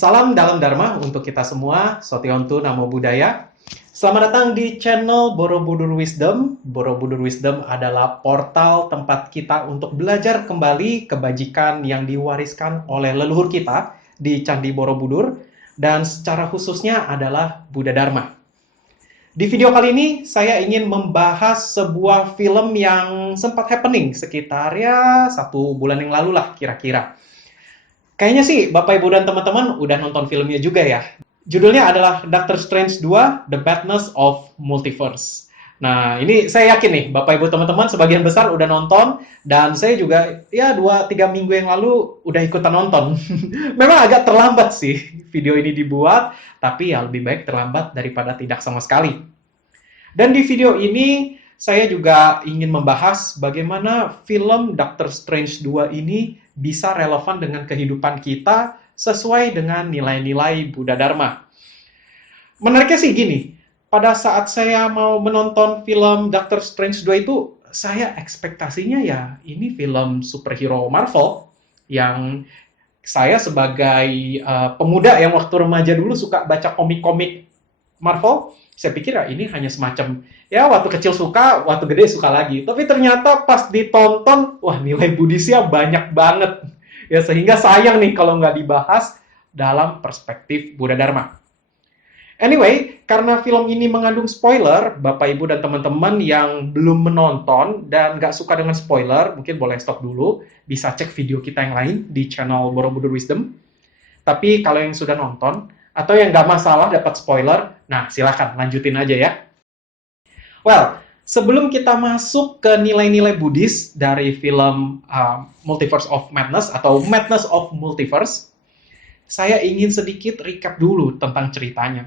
Salam dalam Dharma untuk kita semua, Sotiontu Namo Buddhaya. Selamat datang di channel Borobudur Wisdom. Borobudur Wisdom adalah portal tempat kita untuk belajar kembali kebajikan yang diwariskan oleh leluhur kita di Candi Borobudur, dan secara khususnya adalah Buddha Dharma. Di video kali ini, saya ingin membahas sebuah film yang sempat happening sekitar 1 bulan yang lalu lah kira-kira. Kayaknya sih Bapak Ibu dan teman-teman udah nonton filmnya juga ya. Judulnya adalah Doctor Strange 2: The Madness of Multiverse. Nah, ini saya yakin nih Bapak Ibu teman-teman sebagian besar udah nonton, dan saya juga ya 2-3 minggu yang lalu udah ikutan nonton. Memang agak terlambat sih video ini dibuat, tapi ya lebih baik terlambat daripada tidak sama sekali. Dan di video ini saya juga ingin membahas bagaimana film Doctor Strange 2 ini bisa relevan dengan kehidupan kita sesuai dengan nilai-nilai Buddha Dharma. Menariknya sih gini, pada saat saya mau menonton film Doctor Strange 2 itu, saya ekspektasinya ya ini film superhero Marvel yang saya sebagai pemuda yang waktu remaja dulu suka baca komik-komik Marvel, saya pikir ya ini hanya semacam ya waktu kecil suka, waktu gede suka lagi. Tapi ternyata pas ditonton, wah nilai Buddhisnya banyak banget. Ya sehingga sayang nih kalau nggak dibahas dalam perspektif Buddha Dharma. Anyway, karena film ini mengandung spoiler, Bapak Ibu dan teman-teman yang belum menonton dan nggak suka dengan spoiler, mungkin boleh stop dulu, bisa cek video kita yang lain di channel Borobudur Wisdom. Tapi kalau yang sudah nonton, atau yang nggak masalah dapat spoiler, nah silakan lanjutin aja ya. Well, sebelum kita masuk ke nilai-nilai Buddhis dari film Multiverse of Madness atau Madness of Multiverse, saya ingin sedikit recap dulu tentang ceritanya.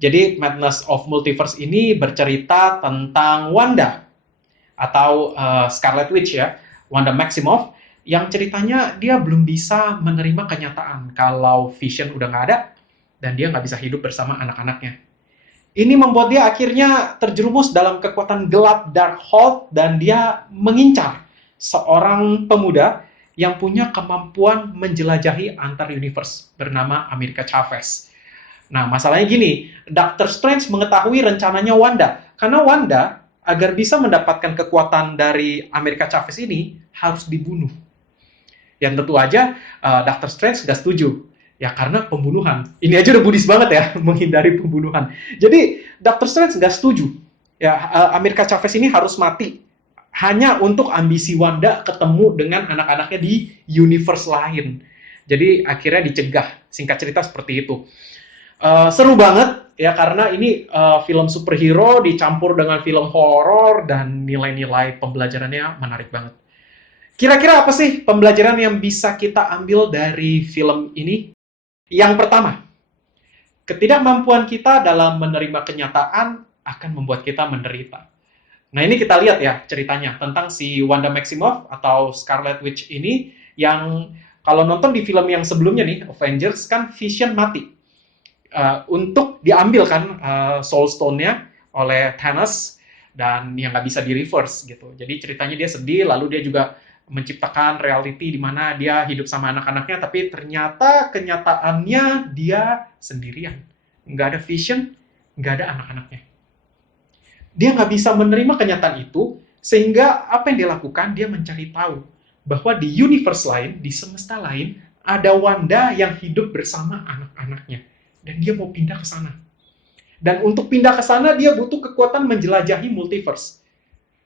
Jadi Madness of Multiverse ini bercerita tentang Wanda atau Scarlet Witch ya, Wanda Maximoff, yang ceritanya dia belum bisa menerima kenyataan kalau Vision udah nggak ada dan dia nggak bisa hidup bersama anak-anaknya. Ini membuat dia akhirnya terjerumus dalam kekuatan gelap Darkhold dan dia mengincar seorang pemuda yang punya kemampuan menjelajahi antar universe bernama America Chavez. Nah, masalahnya gini, Doctor Strange mengetahui rencananya Wanda, karena Wanda agar bisa mendapatkan kekuatan dari America Chavez ini harus dibunuh. Yang tentu aja Doctor Strange nggak setuju. Ya karena pembunuhan. Ini aja udah Buddhis banget ya, menghindari pembunuhan. Jadi Doctor Strange nggak setuju. Ya America Chavez ini harus mati hanya untuk ambisi Wanda ketemu dengan anak-anaknya di universe lain. Jadi akhirnya dicegah. Singkat cerita seperti itu. Seru banget ya karena ini film superhero dicampur dengan film horor dan nilai-nilai pembelajarannya menarik banget. Kira-kira apa sih pembelajaran yang bisa kita ambil dari film ini? Yang pertama, ketidakmampuan kita dalam menerima kenyataan akan membuat kita menderita. Nah ini kita lihat ya ceritanya tentang si Wanda Maximoff atau Scarlet Witch ini yang kalau nonton di film yang sebelumnya nih, Avengers, kan Vision mati. Untuk diambil kan Soul Stone-nya oleh Thanos dan yang nggak bisa di-reverse gitu. Jadi ceritanya dia sedih, lalu dia juga menciptakan reality di mana dia hidup sama anak-anaknya, tapi ternyata kenyataannya dia sendirian. Nggak ada Vision, nggak ada anak-anaknya. Dia nggak bisa menerima kenyataan itu, sehingga apa yang dia lakukan, dia mencari tahu bahwa di universe lain, di semesta lain, ada Wanda yang hidup bersama anak-anaknya. Dan dia mau pindah ke sana. Dan untuk pindah ke sana, dia butuh kekuatan menjelajahi multiverse.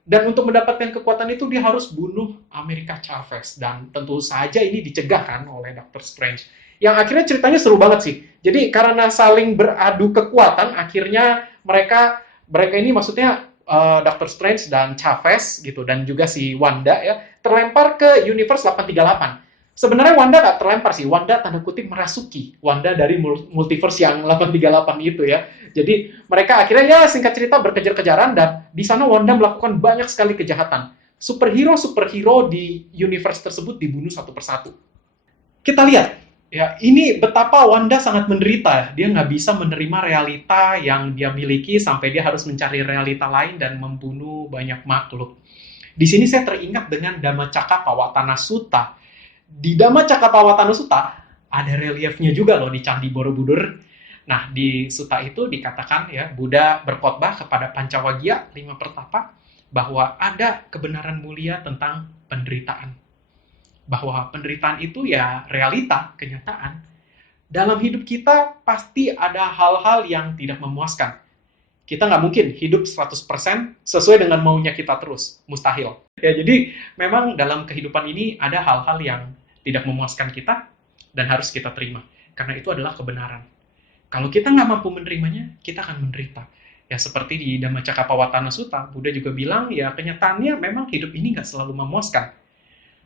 Dan untuk mendapatkan kekuatan itu, dia harus bunuh America Chavez. Dan tentu saja ini dicegah kan oleh Doctor Strange. Yang akhirnya ceritanya seru banget sih. Jadi karena saling beradu kekuatan, akhirnya mereka ini maksudnya Doctor Strange dan Chavez gitu, dan juga si Wanda ya, terlempar ke universe 838. Sebenarnya Wanda nggak terlempar sih, Wanda tanda kutip merasuki Wanda dari multiverse yang 838 itu ya. Jadi mereka akhirnya ya singkat cerita berkejar-kejaran dan di sana Wanda melakukan banyak sekali kejahatan. Superhero di universe tersebut dibunuh satu persatu. Kita lihat ya, ini betapa Wanda sangat menderita. Dia nggak bisa menerima realita yang dia miliki sampai dia harus mencari realita lain dan membunuh banyak makhluk. Di sini saya teringat dengan Dhammacakkappavattana Sutta. Di Dhammacakkappavattana Sutta Ada reliefnya juga loh di Candi Borobudur. Nah, di sutta itu dikatakan ya, Buddha berkhotbah kepada Pancawagya, 5 pertapa, bahwa ada kebenaran mulia tentang penderitaan. Bahwa penderitaan itu ya realita, kenyataan. Dalam hidup kita pasti ada hal-hal yang tidak memuaskan. Kita nggak mungkin hidup 100% sesuai dengan maunya kita terus. Mustahil. Ya, jadi memang dalam kehidupan ini ada hal-hal yang tidak memuaskan kita dan harus kita terima. Karena itu adalah kebenaran. Kalau kita nggak mampu menerimanya, kita akan menderita. Ya, seperti di Dhammacakkappavattana Sutta, Buddha juga bilang, ya kenyataannya memang hidup ini nggak selalu memuaskan.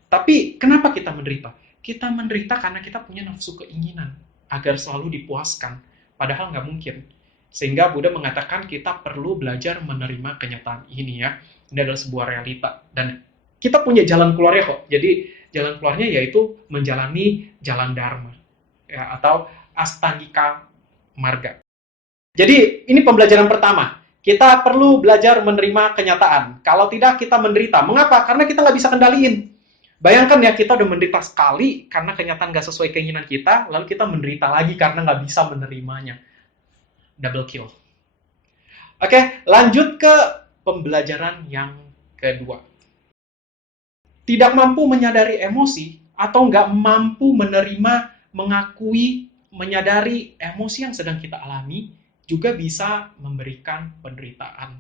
Tapi kenapa kita menderita? Kita menderita karena kita punya nafsu keinginan agar selalu dipuaskan. Padahal nggak mungkin. Sehingga Buddha mengatakan kita perlu belajar menerima kenyataan ini ya. Ini adalah sebuah realita. Dan kita punya jalan keluarnya kok. Jadi jalan keluarnya yaitu menjalani jalan Dharma. Ya, atau Astangika Marga. Jadi ini pembelajaran pertama. Kita perlu belajar menerima kenyataan. Kalau tidak kita menderita. Mengapa? Karena kita nggak bisa kendaliin. Bayangkan ya, kita udah menderita sekali karena kenyataan nggak sesuai keinginan kita, lalu kita menderita lagi karena nggak bisa menerimanya. Double kill. Oke, lanjut ke pembelajaran yang kedua. Tidak mampu menyadari emosi atau nggak mampu menerima, mengakui, menyadari emosi yang sedang kita alami juga bisa memberikan penderitaan.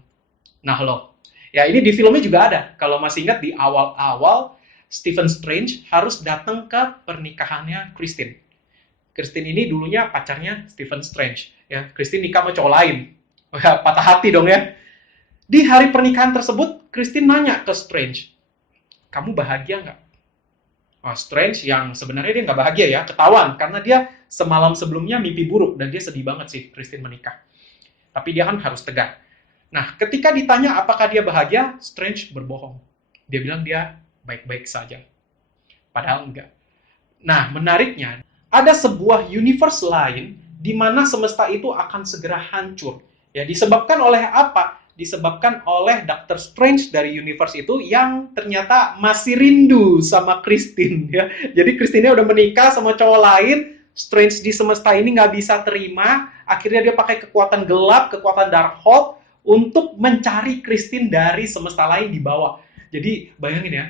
Nah loh, ya ini di filmnya juga ada. Kalau masih ingat di awal-awal, Stephen Strange harus datang ke pernikahannya Christine. Christine ini dulunya pacarnya Stephen Strange. Ya, Christine nikah sama cowok lain. Patah hati dong ya. Di hari pernikahan tersebut, Christine nanya ke Strange, kamu bahagia nggak? Oh, Strange yang sebenarnya dia nggak bahagia ya, ketahuan. Karena dia semalam sebelumnya mimpi buruk dan dia sedih banget sih Christine menikah. Tapi dia kan harus tegar. Nah, ketika ditanya apakah dia bahagia, Strange berbohong. Dia bilang dia baik-baik saja. Padahal enggak. Nah, menariknya, ada sebuah universe lain di mana semesta itu akan segera hancur. Ya, disebabkan oleh apa? Disebabkan oleh Doctor Strange dari universe itu yang ternyata masih rindu sama Christine. Ya. Jadi Christine udah menikah sama cowok lain, Strange di semesta ini nggak bisa terima, akhirnya dia pakai kekuatan gelap, kekuatan Darkhold, untuk mencari Christine dari semesta lain di bawah. Jadi bayangin ya,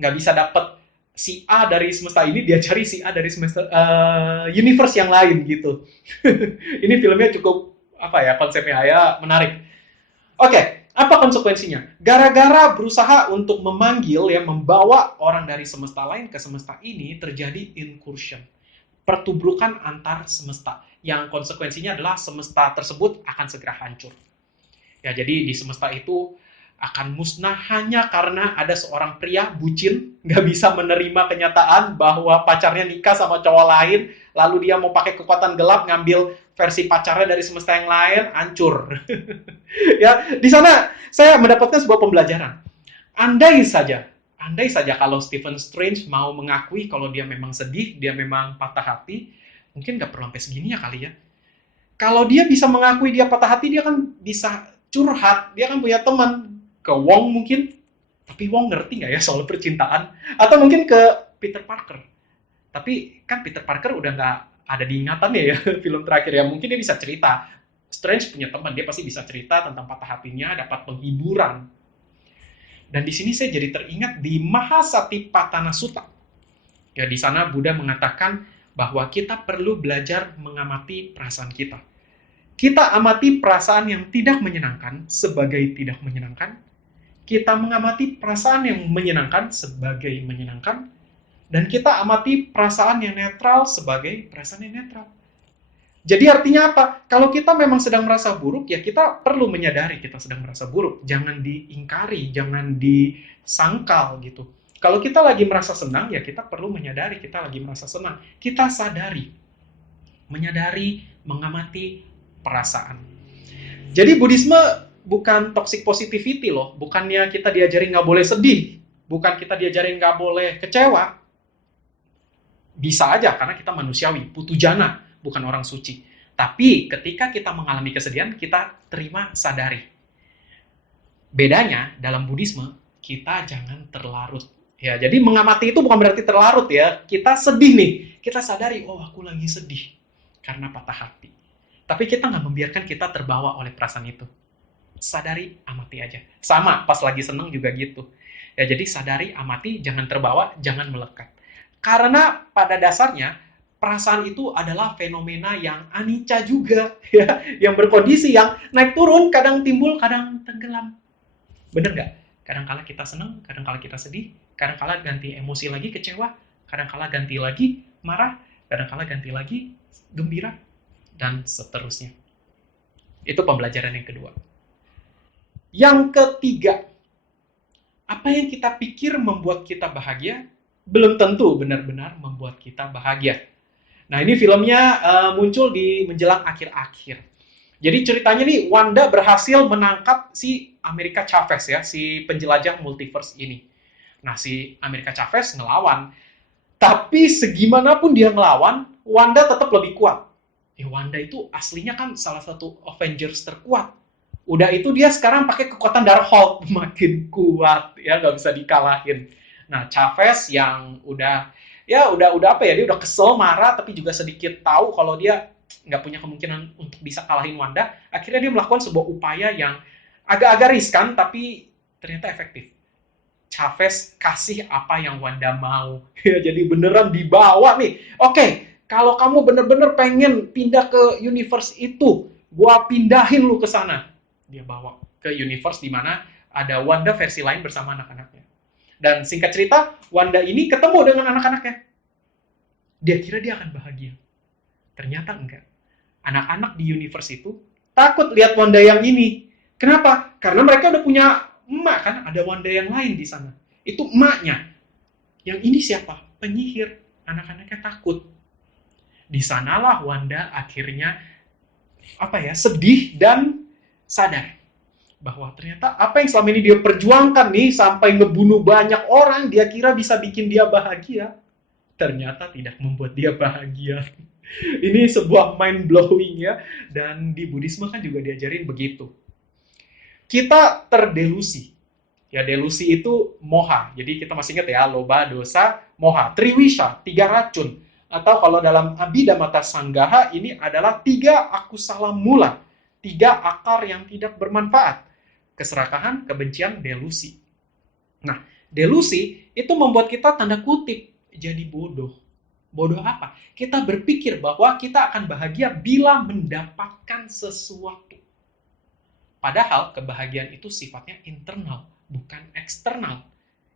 nggak bisa dapet si A dari semesta ini, dia cari si A dari semesta universe yang lain gitu. Ini filmnya cukup apa ya, konsepnya ya menarik. Oke, apa konsekuensinya? Gara-gara berusaha untuk memanggil ya, membawa orang dari semesta lain ke semesta ini, terjadi incursion, pertubrukan antar semesta, yang konsekuensinya adalah semesta tersebut akan segera hancur. Ya, jadi di semesta itu akan musnah hanya karena ada seorang pria bucin, nggak bisa menerima kenyataan bahwa pacarnya nikah sama cowok lain, lalu dia mau pakai kekuatan gelap ngambil versi pacarnya dari semesta yang lain, hancur. Ya, di sana saya mendapatkan sebuah pembelajaran. Andai saja kalau Stephen Strange mau mengakui kalau dia memang sedih, dia memang patah hati, mungkin nggak perlu sampai segini ya kali ya. Kalau dia bisa mengakui dia patah hati, dia kan bisa curhat, dia kan punya teman, ke Wong mungkin, tapi Wong ngerti nggak ya soal percintaan? Atau mungkin ke Peter Parker. Tapi kan Peter Parker udah nggak ada di ingatannya ya film terakhir ya. Mungkin dia bisa cerita. Strange punya teman, dia pasti bisa cerita tentang patah hatinya, dapat penghiburan. Dan di sini saya jadi teringat di Mahasatipatthana Sutta. Ya, di sana Buddha mengatakan bahwa kita perlu belajar mengamati perasaan kita. Kita amati perasaan yang tidak menyenangkan sebagai tidak menyenangkan. Kita mengamati perasaan yang menyenangkan sebagai menyenangkan, dan kita amati perasaan yang netral sebagai perasaan yang netral. Jadi artinya apa? Kalau kita memang sedang merasa buruk, ya kita perlu menyadari kita sedang merasa buruk. Jangan diingkari, jangan disangkal gitu. Kalau kita lagi merasa senang, ya kita perlu menyadari kita lagi merasa senang. Kita sadari, menyadari, mengamati perasaan. Jadi Buddhisme bukan toxic positivity loh, bukannya kita diajarin nggak boleh sedih, bukan kita diajarin nggak boleh kecewa. Bisa aja, karena kita manusiawi, putujana, bukan orang suci. Tapi ketika kita mengalami kesedihan, kita terima, sadari. Bedanya, dalam Buddhisme, kita jangan terlarut. Ya, jadi mengamati itu bukan berarti terlarut ya. Kita sedih nih, kita sadari, oh aku lagi sedih karena patah hati. Tapi kita nggak membiarkan kita terbawa oleh perasaan itu. Sadari, amati aja. Sama, pas lagi seneng juga gitu. Ya, jadi sadari, amati, jangan terbawa, jangan melekat. Karena pada dasarnya, perasaan itu adalah fenomena yang anicca juga, ya, yang berkondisi, yang naik turun, kadang timbul, kadang tenggelam. Bener nggak? Kadang-kala kita seneng, kadang-kala kita sedih, kadang-kala ganti emosi lagi kecewa, kadang-kala ganti lagi marah, kadang-kala ganti lagi gembira, dan seterusnya. Itu pembelajaran yang kedua. Yang ketiga, apa yang kita pikir membuat kita bahagia belum tentu benar-benar membuat kita bahagia. Nah, ini filmnya muncul di menjelang akhir-akhir. Jadi ceritanya nih, Wanda berhasil menangkap si America Chavez ya, si penjelajah multiverse ini. Nah, si America Chavez ngelawan. Tapi segimanapun dia ngelawan, Wanda tetap lebih kuat. Ya, Wanda itu aslinya kan salah satu Avengers terkuat. Udah itu dia sekarang pakai kekuatan Darkhold, makin kuat ya, nggak bisa dikalahin. Nah, Chavez yang udah apa ya, dia udah kesel, marah, tapi juga sedikit tahu kalau dia nggak punya kemungkinan untuk bisa kalahin Wanda. Akhirnya dia melakukan sebuah upaya yang agak-agak riskan, tapi ternyata efektif. Chavez kasih apa yang Wanda mau. Ya, jadi beneran dibawa nih. Oke, kalau kamu bener-bener pengen pindah ke universe itu, gua pindahin lu ke sana. Dia bawa ke universe di mana ada Wanda versi lain bersama anak-anaknya. Dan singkat cerita, Wanda ini ketemu dengan anak-anaknya. Dia kira dia akan bahagia. Ternyata enggak. Anak-anak di universe itu takut lihat Wanda yang ini. Kenapa? Karena mereka udah punya emak kan, ada Wanda yang lain di sana. Itu emaknya. Yang ini siapa? Penyihir. Anak-anaknya takut. Di sanalah Wanda akhirnya sedih dan sadar bahwa ternyata apa yang selama ini dia perjuangkan nih sampai ngebunuh banyak orang, dia kira bisa bikin dia bahagia, ternyata tidak membuat dia bahagia. Ini sebuah mind blowing ya, dan di Buddhisme kan juga diajarin begitu. Kita terdelusi. Ya, delusi itu moha. Jadi kita masih ingat ya, loba, dosa, moha. Triwisha, 3 racun. Atau kalau dalam Abhidhamma Sanggaha, ini adalah 3 akusala mula. 3 akar yang tidak bermanfaat. Keserakahan, kebencian, delusi. Nah, delusi itu membuat kita tanda kutip jadi bodoh. Bodoh apa? Kita berpikir bahwa kita akan bahagia bila mendapatkan sesuatu. Padahal kebahagiaan itu sifatnya internal, bukan eksternal.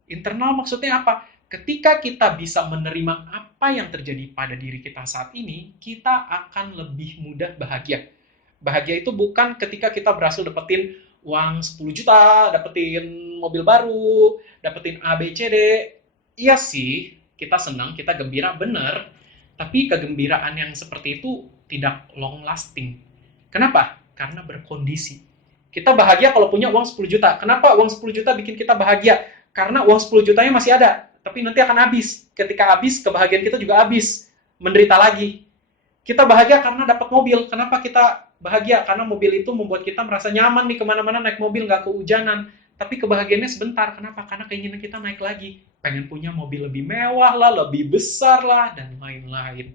Internal maksudnya apa? Ketika kita bisa menerima apa yang terjadi pada diri kita saat ini, kita akan lebih mudah bahagia. Bahagia itu bukan ketika kita berhasil dapetin uang 10 juta, dapetin mobil baru, dapetin A, B, C, D. Iya sih, kita senang, kita gembira, bener. Tapi kegembiraan yang seperti itu tidak long lasting. Kenapa? Karena berkondisi. Kita bahagia kalau punya uang 10 juta. Kenapa uang 10 juta bikin kita bahagia? Karena uang 10 jutanya masih ada, tapi nanti akan habis. Ketika habis, kebahagiaan kita juga habis. Menderita lagi. Kita bahagia karena dapat mobil. Kenapa kita bahagia? Karena mobil itu membuat kita merasa nyaman nih kemana-mana naik mobil, nggak kehujanan. Tapi kebahagiaannya sebentar. Kenapa? Karena keinginan kita naik lagi. Pengen punya mobil lebih mewah lah, lebih besar lah, dan lain-lain.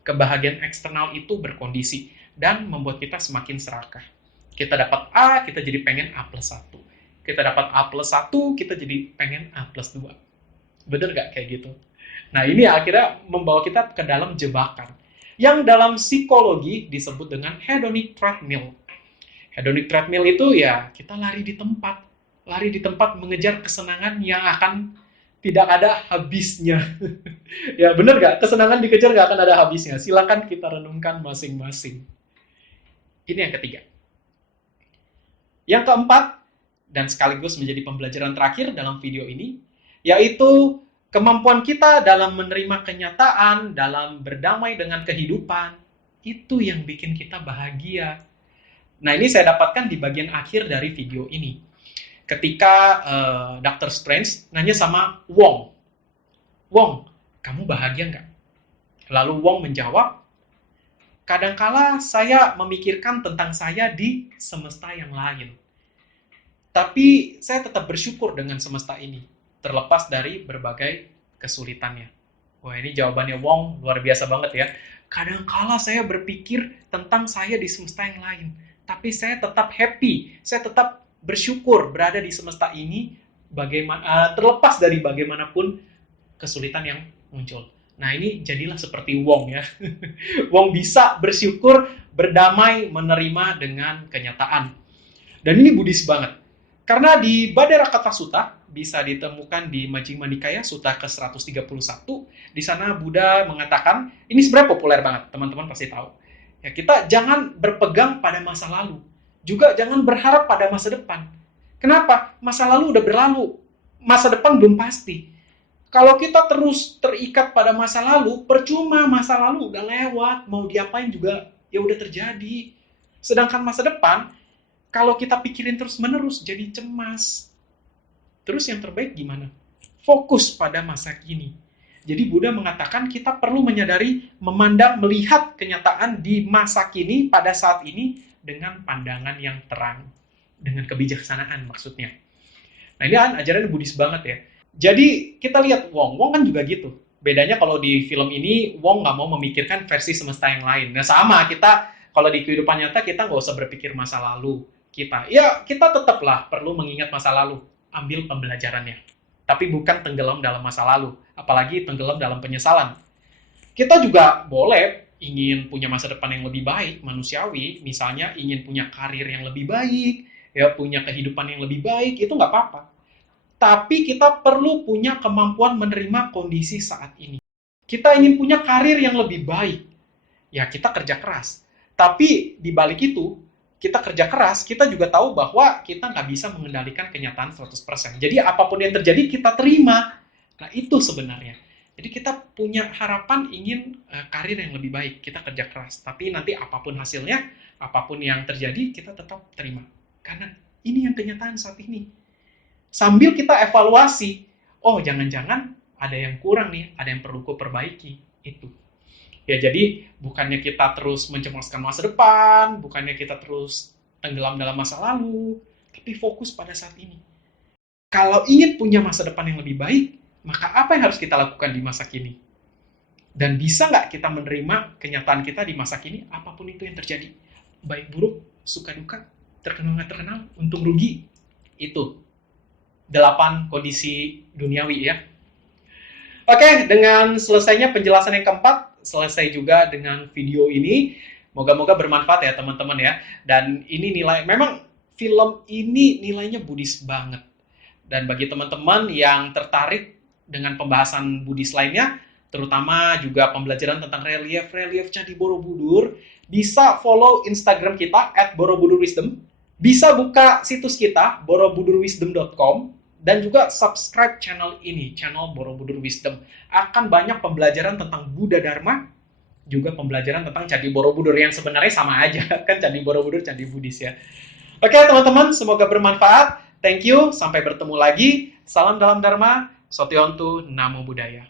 Kebahagiaan eksternal itu berkondisi dan membuat kita semakin serakah. Kita dapat A, kita jadi pengen A plus 1. Kita dapat A plus 1, kita jadi pengen A plus 2. Bener nggak kayak gitu? Nah, ini akhirnya membawa kita ke dalam jebakan. Yang dalam psikologi disebut dengan hedonic treadmill. Hedonic treadmill itu ya kita lari di tempat. Lari di tempat mengejar kesenangan yang akan tidak ada habisnya. Ya bener nggak? Kesenangan dikejar nggak akan ada habisnya. Silakan kita renungkan masing-masing. Ini yang ketiga. Yang keempat, dan sekaligus menjadi pembelajaran terakhir dalam video ini, yaitu kemampuan kita dalam menerima kenyataan, dalam berdamai dengan kehidupan, itu yang bikin kita bahagia. Nah, ini saya dapatkan di bagian akhir dari video ini. Ketika Dr. Strange nanya sama Wong, Wong, kamu bahagia nggak? Lalu Wong menjawab, kadangkala saya memikirkan tentang saya di semesta yang lain. Tapi saya tetap bersyukur dengan semesta ini. terlepas dari berbagai kesulitannya. Wah, ini jawabannya Wong luar biasa banget ya. Kadangkala saya berpikir tentang saya di semesta yang lain, tapi saya tetap happy, saya tetap bersyukur berada di semesta ini, terlepas dari bagaimanapun kesulitan yang muncul. Nah, ini jadilah seperti Wong ya. Wong bisa bersyukur, berdamai, menerima dengan kenyataan. Dan ini Buddhis banget. Karena di Badarakata Sutta bisa ditemukan di Majjhima Nikaya Sutta ke-131, di sana Buddha mengatakan, ini sebenarnya populer banget, teman-teman pasti tahu. Ya, kita jangan berpegang pada masa lalu, juga jangan berharap pada masa depan. Kenapa? Masa lalu udah berlalu, masa depan belum pasti. Kalau kita terus terikat pada masa lalu, percuma, masa lalu udah lewat, mau diapain juga ya udah terjadi. Sedangkan masa depan, kalau kita pikirin terus-menerus jadi cemas. Terus yang terbaik gimana? Fokus pada masa kini. Jadi Buddha mengatakan kita perlu menyadari, memandang, melihat kenyataan di masa kini pada saat ini dengan pandangan yang terang. Dengan kebijaksanaan maksudnya. Nah, ini kan ajaran Buddhis banget ya. Jadi kita lihat Wong kan juga gitu. Bedanya kalau di film ini Wong nggak mau memikirkan versi semesta yang lain. Nah sama, kita kalau di kehidupan nyata kita nggak usah berpikir masa lalu kita tetaplah perlu mengingat masa lalu, ambil pembelajarannya. Tapi bukan tenggelam dalam masa lalu, apalagi tenggelam dalam penyesalan. Kita juga boleh ingin punya masa depan yang lebih baik, manusiawi, misalnya ingin punya karir yang lebih baik, ya punya kehidupan yang lebih baik, itu nggak apa-apa. Tapi kita perlu punya kemampuan menerima kondisi saat ini. Kita ingin punya karir yang lebih baik, ya kita kerja keras. Tapi di balik itu, kita kerja keras, kita juga tahu bahwa kita nggak bisa mengendalikan kenyataan 100%. Jadi apapun yang terjadi, kita terima. Nah, itu sebenarnya. Jadi kita punya harapan ingin karir yang lebih baik, kita kerja keras. Tapi nanti apapun hasilnya, apapun yang terjadi, kita tetap terima. Karena ini yang kenyataan saat ini. Sambil kita evaluasi, oh jangan-jangan ada yang kurang nih, ada yang perlu ku perbaiki. Itu. Ya, jadi bukannya kita terus mencemaskan masa depan, bukannya kita terus tenggelam dalam masa lalu, tapi fokus pada saat ini. Kalau ingin punya masa depan yang lebih baik, maka apa yang harus kita lakukan di masa kini? Dan bisa nggak kita menerima kenyataan kita di masa kini, apapun itu yang terjadi? Baik buruk, suka duka, terkenal nggak terkenal, untung rugi. Itu 8 kondisi duniawi ya. Oke, dengan selesainya penjelasan yang keempat, selesai juga dengan video ini. Moga-moga bermanfaat ya teman-teman ya. Dan ini memang film ini nilainya Buddhis banget. Dan bagi teman-teman yang tertarik dengan pembahasan Buddhis lainnya, terutama juga pembelajaran tentang relief Candi Borobudur, bisa follow Instagram kita @borobudurwisdom, bisa buka situs kita borobudurwisdom.com, dan juga subscribe channel ini, channel Borobudur Wisdom. Akan banyak pembelajaran tentang Buddha Dharma, juga pembelajaran tentang Candi Borobudur yang sebenarnya sama aja, kan Candi Borobudur, Candi Buddhis ya. Oke teman-teman, semoga bermanfaat. Thank you, sampai bertemu lagi. Salam dalam Dharma, Sotiontu, Namo Buddhaya.